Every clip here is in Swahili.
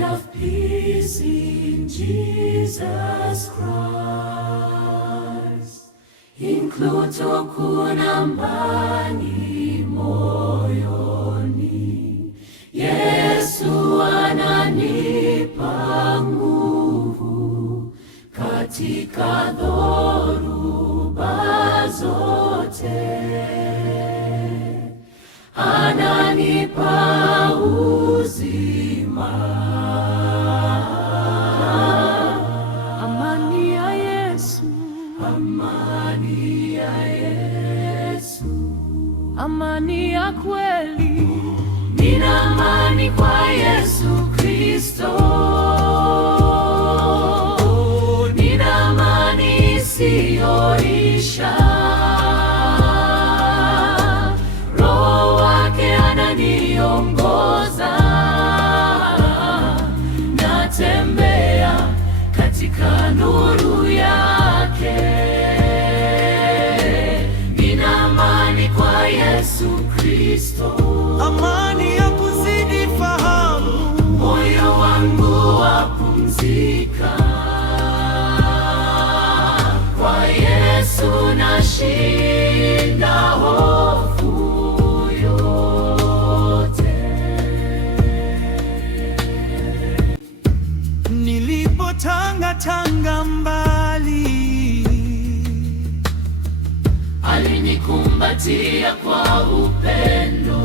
have peace in Jesus Christ. Inkluto kuna amani moyoni. Yesu ananipa nguvu katika dhoruba zote. Ananipa uzima. Amani ya Yesu, amani ya Yesu, amani ya kweli. Nina amani kwa Yesu Kristo. Nina amani isiyoisha. Roho wake ananiongoza. Natembea katika nuru yake. Nina amani kwa Yesu Kristo. Amani ya kuzidi fahamu. Moyo wangu wapumzika. Kwa Yesu nashinda hofu yote. Nilipotanga mbali, alinikumbatia kwa upendo.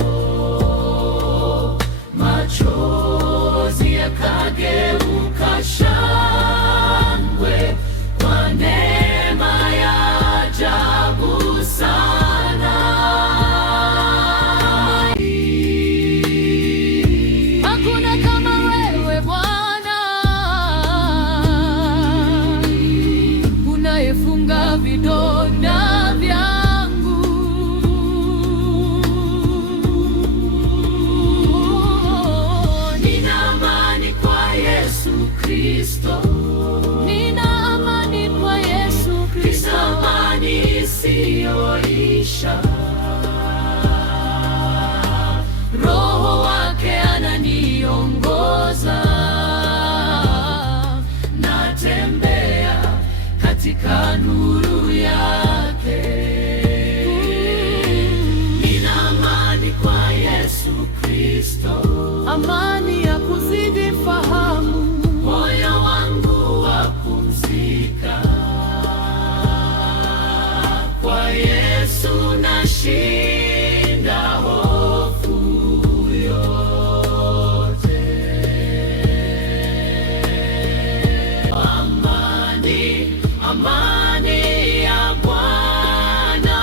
Machozi yakageuka shangwe kwa neema ya ajabu sana. Hakuna kama wewe Bwana, unayefunga vidonda vyangu. Nina amani kwa Yesu Kristo. Nina amani kwa Yesu Kristo. Amani isiyoisha. Roho wake ananiongoza. Natembea katika nuru yake. Nina amani kwa Yesu Kristo. Amani ya kuzidi fahamu. Moyo wangu wapumzika. Kwa Yesu nashinda hofu yote. Amani, amani ya Bwana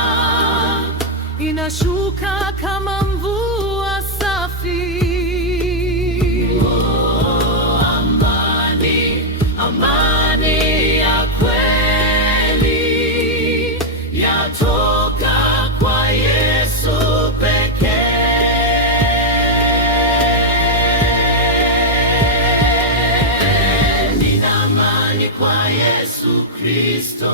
inashuka kama mvua safi. Amani ya kweli yatoka kwa Yesu pekee. Nina amani kwa Yesu Kristo.